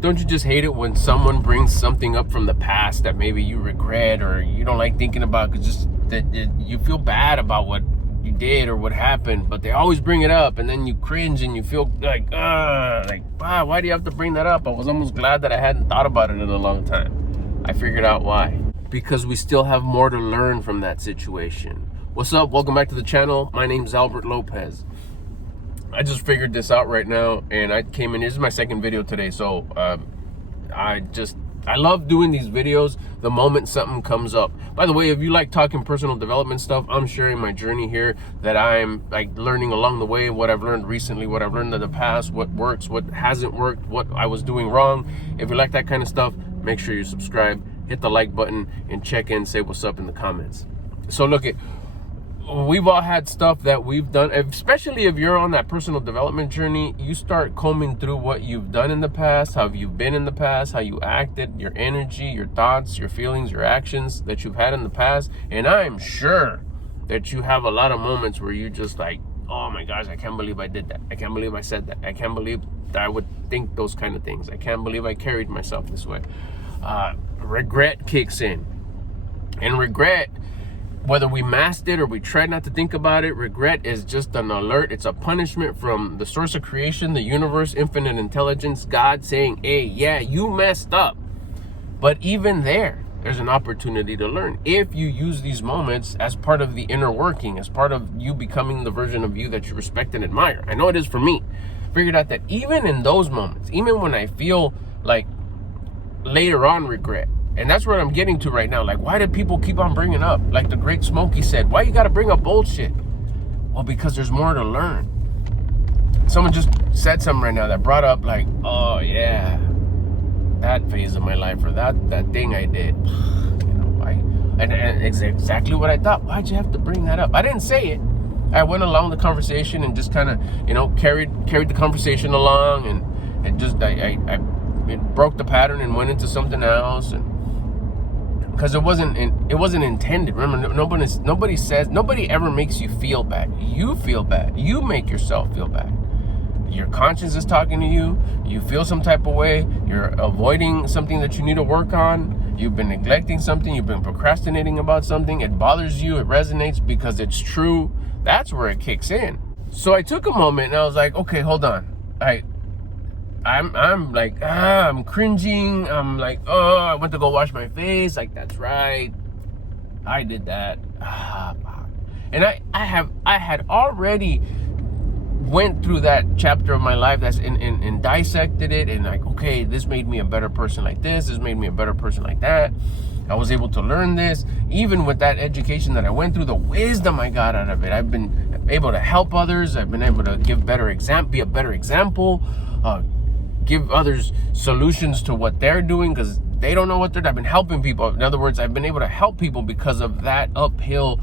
Don't you just hate it when someone brings something up from the past that maybe you regret or you don't like thinking about, because just that you feel bad about what you did or what happened, but they always bring it up, and then you cringe and you feel like, wow, why do you have to bring that up? I was almost glad that I hadn't thought about it in a long time. I figured out why. Because we still have more to learn from that situation. What's up? Welcome back to the channel. My name's Albert Lopez. I just figured this out right now, and I came in. This is my second video today, so I love doing these videos the moment something comes up. By the way, if you like talking personal development stuff, I'm sharing my journey here, that I'm like learning along the way, what I've learned recently, what I've learned in the past, what works, what hasn't worked, what I was doing wrong. If you like that kind of stuff, make sure you subscribe, hit the like button, and check in, say what's up in the comments. So look, we've all had stuff that we've done, especially if you're on that personal development journey. You start combing through what you've done in the past, how you've been in the past, how you acted, your energy, your thoughts, your feelings, your actions that you've had in the past. And I'm sure that you have a lot of moments where you just like, oh my gosh, I can't believe I did that. I can't believe I said that. I can't believe that I would think those kind of things. I can't believe I carried myself this way. Regret kicks in. And regret, whether we masked it or we tried not to think about it, regret is just an alert. It's a punishment from the source of creation, the universe, infinite intelligence, God saying, hey, yeah, you messed up. But even there's an opportunity to learn. If you use these moments as part of the inner working, as part of you becoming the version of you that you respect and admire. I know it is for me. Figured out that even in those moments, even when I feel like later on regret, and that's what I'm getting to right now. Like, why do people keep on bringing up? Like the Great Smokey said, why you got to bring up bullshit? Well, because there's more to learn. Someone just said something right now that brought up like, oh yeah, that phase of my life, or that thing I did. You know, and it's exactly what I thought. Why'd you have to bring that up? I didn't say it. I went along the conversation and just kind of, carried the conversation along, and it just it broke the pattern and went into something else. And because it wasn't intended. Remember, nobody ever makes you feel bad. You feel bad. You make yourself feel bad. Your conscience is talking to you. You feel some type of way. You're avoiding something that you need to work on. You've been neglecting something. You've been procrastinating about something. It bothers you. It resonates because it's true. That's where it kicks in. So I took a moment and I was like, okay, hold on. I'm like, I'm cringing. I'm like, oh, I went to go wash my face. Like, that's right, I did that. And I had already went through that chapter of my life that's and dissected it, and like, okay, this made me a better person like this made me a better person like that. I was able to learn this. Even with that education that I went through, the wisdom I got out of it, I've been able to help others. I've been able to be a better example, give others solutions to what they're doing, because they don't know what they're doing. I've been helping people. In other words, I've been able to help people because of that uphill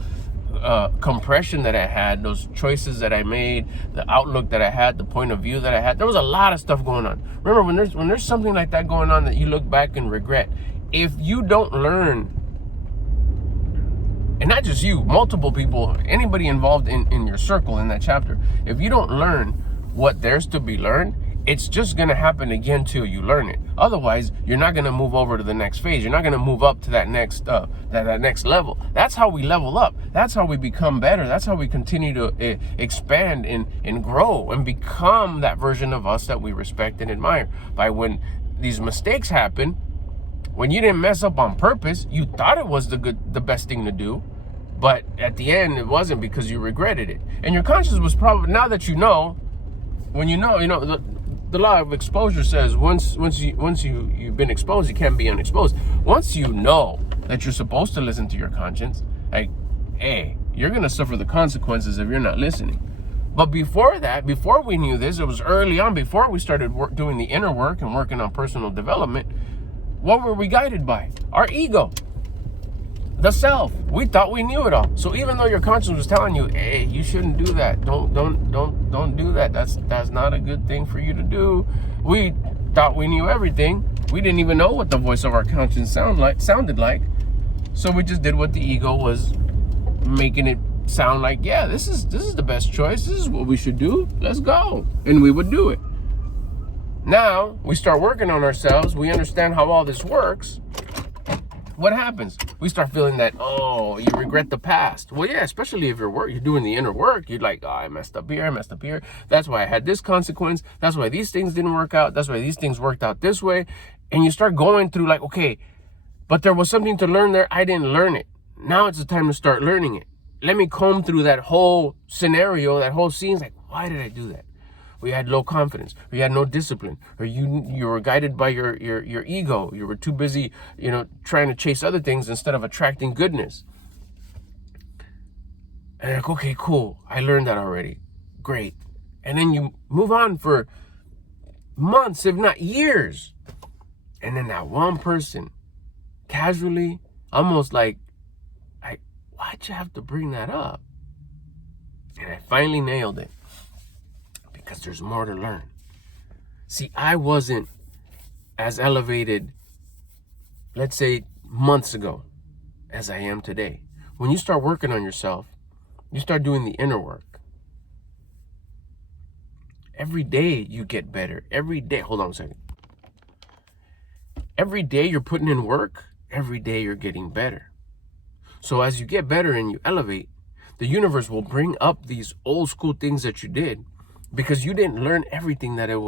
compression that I had, those choices that I made, the outlook that I had, the point of view that I had. There was a lot of stuff going on. Remember, when there's something like that going on that you look back and regret, if you don't learn, and not just you, multiple people, anybody involved in your circle in that chapter, if you don't learn what there's to be learned, it's just going to happen again till you learn it. Otherwise, you're not going to move over to the next phase. You're not going to move up to that next level. That's how we level up. That's how we become better. That's how we continue to expand and grow and become that version of us that we respect and admire. By when these mistakes happen, when you didn't mess up on purpose, you thought it was the best thing to do, but at the end it wasn't, because you regretted it. And your conscience was probably, now that you know, when you know, the law of exposure says once you've been exposed, you can't be unexposed. Once you know that you're supposed to listen to your conscience, like, hey, you're gonna suffer the consequences if you're not listening. But before that, before we knew this, it was early on, before we started doing the inner work and working on personal development. What were we guided by? Our ego, the self. We thought we knew it all. So even though your conscience was telling you, hey, you shouldn't do that, don't do that, that's not a good thing for you to do, we thought we knew everything. We didn't even know what the voice of our conscience sounded like. So we just did what the ego was making it sound like. Yeah, this is the best choice. This is what we should do. Let's go. And we would do it. Now we start working on ourselves. We understand how all this works. What happens? We start feeling that, oh, you regret the past. Well, yeah, especially if you're doing the inner work. You're like, oh, I messed up here, I messed up here. That's why I had this consequence. That's why these things didn't work out. That's why these things worked out this way. And you start going through like, okay, but there was something to learn there. I didn't learn it. Now it's the time to start learning it. Let me comb through that whole scenario, that whole scene. It's like, why did I do that? We had low confidence, or you had no discipline, or you were guided by your ego. You were too busy, trying to chase other things instead of attracting goodness. And like, okay, cool. I learned that already. Great. And then you move on for months, if not years. And then that one person, casually, almost like, why'd you have to bring that up? And I finally nailed it. Because there's more to learn. See, I wasn't as elevated, let's say, months ago as I am today. When you start working on yourself, you start doing the inner work. Every day you get better. Every day, hold on a second. Every day you're putting in work, every day you're getting better. So as you get better and you elevate, the universe will bring up these old school things that you did. Because you didn't learn everything that you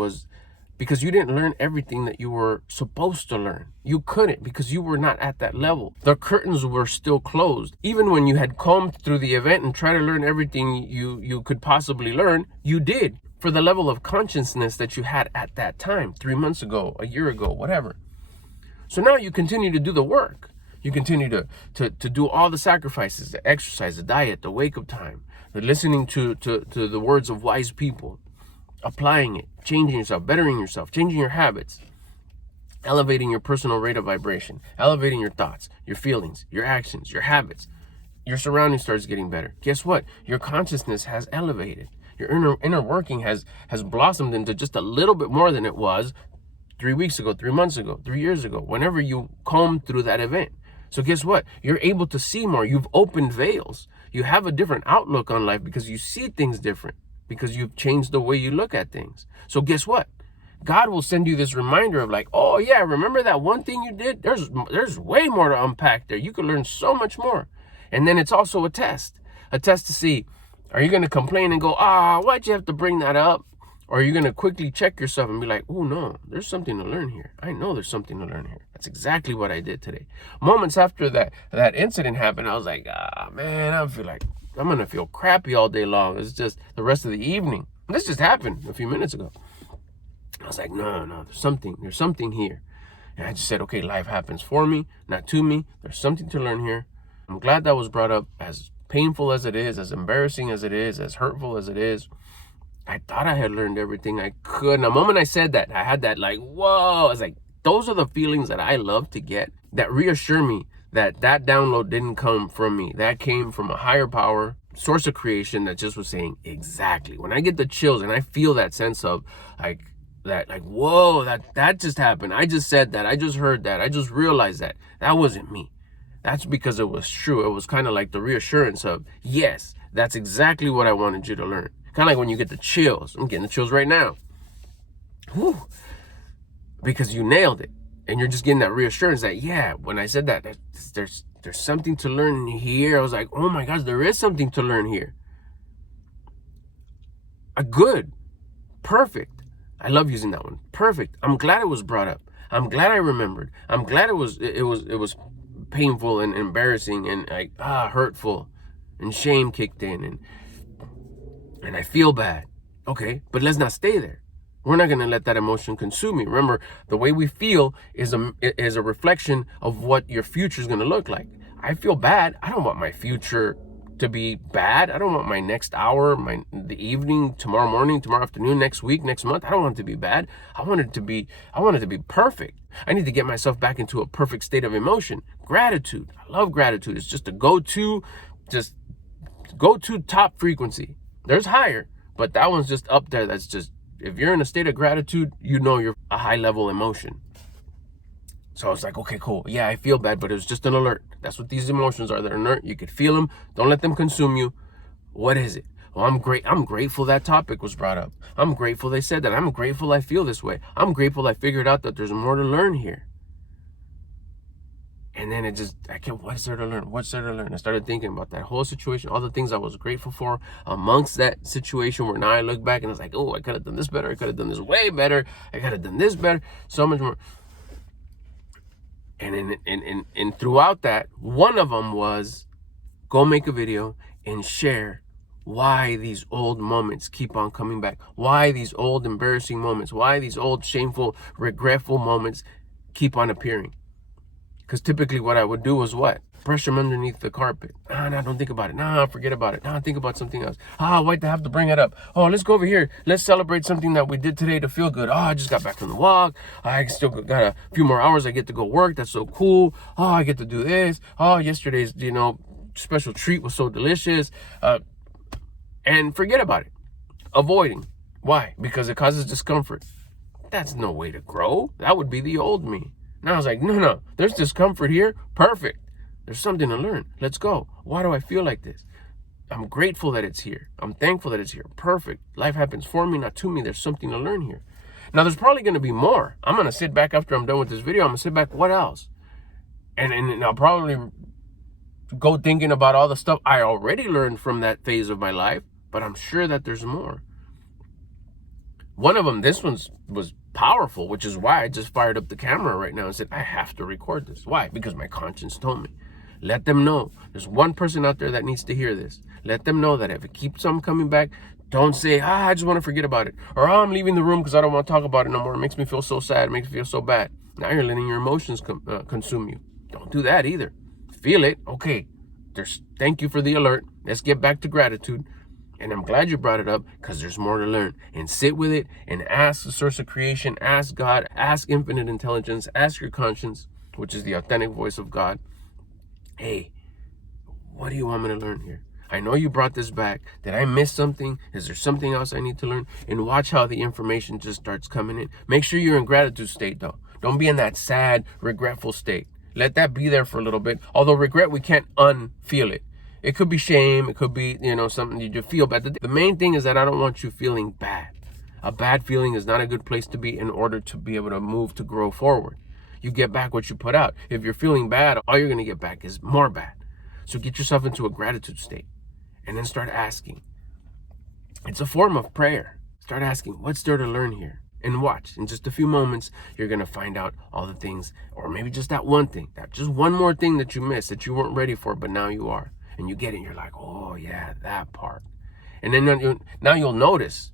were supposed to learn. You couldn't, because you were not at that level. The curtains were still closed. Even when you had combed through the event and tried to learn everything you could possibly learn, you did, for the level of consciousness that you had at that time, 3 months ago, a year ago, whatever. So now you continue to do the work. You continue to do all the sacrifices, the exercise, the diet, the wake-up time, the listening to the words of wise people, applying it, changing yourself, bettering yourself, changing your habits, elevating your personal rate of vibration, elevating your thoughts, your feelings, your actions, your habits. Your surrounding starts getting better. Guess what? Your consciousness has elevated. Your inner working has blossomed into just a little bit more than it was 3 weeks ago, 3 months ago, 3 years ago, whenever you combed through that event. So guess what? You're able to see more. You've opened veils. You have a different outlook on life because you see things different, because you've changed the way you look at things. So guess what? God will send you this reminder of like, oh yeah, remember that one thing you did? There's way more to unpack there. You can learn so much more. And then it's also a test to see, are you going to complain and go, why'd you have to bring that up? Or are you going to quickly check yourself and be like, oh no, there's something to learn here. I know there's something to learn here. That's exactly what I did today. Moments after that incident happened, I was like, man, I feel like I'm going to feel crappy all day long. It's just the rest of the evening. And this just happened a few minutes ago. I was like, no, there's something here. And I just said, okay, life happens for me, not to me. There's something to learn here. I'm glad that was brought up, as painful as it is, as embarrassing as it is, as hurtful as it is. I thought I had learned everything I could. And the moment I said that, I had that like, whoa. I was like, those are the feelings that I love to get, that reassure me that download didn't come from me. That came from a higher power, source of creation, that just was saying exactly. When I get the chills and I feel that sense of like, whoa, that just happened. I just said that. I just heard that. I just realized that. That wasn't me. That's because it was true. It was kind of like the reassurance of, yes, that's exactly what I wanted you to learn. Kind of like when you get the chills. I'm getting the chills right now. Whew. Because you nailed it. And you're just getting that reassurance that, yeah, when I said that, there's something to learn here. I was like, oh my gosh, there is something to learn here. A good. Perfect. I love using that one. Perfect. I'm glad it was brought up. I'm glad I remembered. I'm glad it was painful and embarrassing and like hurtful, and shame kicked in and I feel bad. Okay, but let's not stay there. We're not going to let that emotion consume me. Remember, the way we feel is a reflection of what your future is going to look like. I feel bad. I don't want my future to be bad. I don't want my next hour, the evening, tomorrow morning, tomorrow afternoon, next week, next month. I don't want it to be bad. I want it to be perfect. I need to get myself back into a perfect state of emotion. Gratitude. I love gratitude. It's just a go-to top frequency. There's higher, but that one's just up there. That's just, if you're in a state of gratitude, you know you're a high level emotion. So I was like, okay, cool. Yeah, I feel bad, but it was just an alert. That's what these emotions are. They're alert. You could feel them. Don't let them consume you. What is it? Well, I'm grateful that topic was brought up. I'm grateful they said that. I'm grateful I feel this way. I'm grateful I figured out that there's more to learn here. And then what's there to learn? What's there to learn? I started thinking about that whole situation, all the things I was grateful for amongst that situation, where now I look back and it's like, oh, I could have done this better. I could have done this way better. I could have done this better. So much more. And throughout that, one of them was go make a video and share why these old moments keep on coming back. Why these old embarrassing moments, why these old shameful, regretful moments keep on appearing. Because typically what I would do was what? Brush them underneath the carpet. Nah, don't think about it. Nah, forget about it. Nah, think about something else. Why'd I have to bring it up? Oh, let's go over here. Let's celebrate something that we did today to feel good. Oh, I just got back from the walk. I still got a few more hours. I get to go work. That's so cool. Oh, I get to do this. Oh, yesterday's, special treat was so delicious. And forget about it. Avoiding. Why? Because it causes discomfort. That's no way to grow. That would be the old me. Now I was like, no, there's discomfort here. Perfect. There's something to learn. Let's go. Why do I feel like this? I'm grateful that it's here. I'm thankful that it's here. Perfect. Life happens for me, not to me. There's something to learn here. Now, there's probably going to be more. I'm going to sit back after I'm done with this video. I'm going to sit back. What else? And I'll probably go thinking about all the stuff I already learned from that phase of my life, but I'm sure that there's more. One of them, this one was powerful, which is why I just fired up the camera right now and said, I have to record this. Why? Because my conscience told me. Let them know. There's one person out there that needs to hear this. Let them know that if it keeps on coming back, don't say, I just want to forget about it. Or, I'm leaving the room because I don't want to talk about it no more. It makes me feel so sad. It makes me feel so bad. Now you're letting your emotions consume you. Don't do that either. Feel it. Okay. Thank you for the alert. Let's get back to gratitude. And I'm glad you brought it up, because there's more to learn. And sit with it and ask the source of creation, ask God, ask infinite intelligence, ask your conscience, which is the authentic voice of God. Hey, what do you want me to learn here? I know you brought this back. Did I miss something? Is there something else I need to learn? And watch how the information just starts coming in. Make sure you're in gratitude state, though. Don't be in that sad, regretful state. Let that be there for a little bit. Although regret, we can't unfeel it. It could be shame. It could be, something you feel bad. The main thing is that I don't want you feeling bad. A bad feeling is not a good place to be in order to be able to move, to grow forward. You get back what you put out. If you're feeling bad, all you're going to get back is more bad. So get yourself into a gratitude state and then start asking. It's a form of prayer. Start asking, what's there to learn here? And watch, in just a few moments, you're going to find out all the things, or maybe just that one thing, that just one more thing that you missed, that you weren't ready for, but now you are. And you get it, and you're like, oh yeah, that part. And then now you'll notice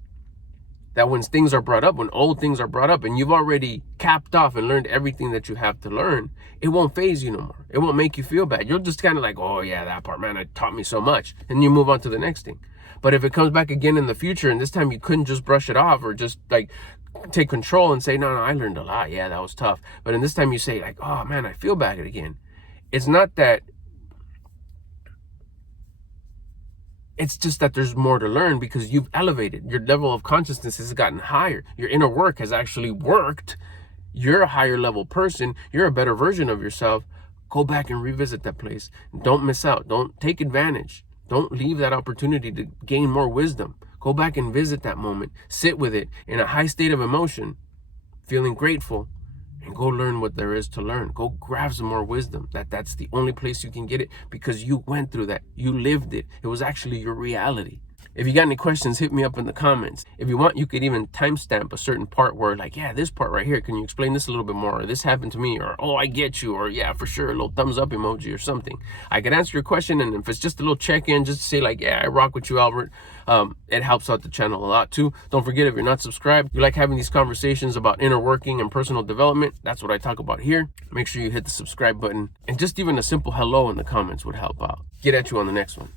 that when things are brought up, when old things are brought up, and you've already capped off and learned everything that you have to learn, it won't faze you no more. It won't make you feel bad. You'll just kind of like, oh yeah, that part, man, it taught me so much. And you move on to the next thing. But if it comes back again in the future, and this time you couldn't just brush it off or just like take control and say, no, I learned a lot. Yeah, that was tough. But in this time you say like, oh man, I feel bad again. It's not that. It's just that there's more to learn because you've elevated. Your level of consciousness has gotten higher. Your inner work has actually worked. You're a higher level person. You're a better version of yourself. Go back and revisit that place. Don't miss out. Don't take advantage. Don't leave that opportunity to gain more wisdom. Go back and visit that moment. Sit with it in a high state of emotion, feeling grateful, and go learn what there is to learn. Go grab some more wisdom. That's the only place you can get it, because you went through that. You lived it. It was actually your reality. If you got any questions, hit me up in the comments. If you want, you could even timestamp a certain part where like, yeah, this part right here, can you explain this a little bit more? Or this happened to me, or, oh, I get you, or yeah, for sure, a little thumbs up emoji or something. I can answer your question, and if it's just a little check-in, just to say like, yeah, I rock with you, Albert, it helps out the channel a lot too. Don't forget, if you're not subscribed, you like having these conversations about inner working and personal development, that's what I talk about here. Make sure you hit the subscribe button, and just even a simple hello in the comments would help out. Get at you on the next one.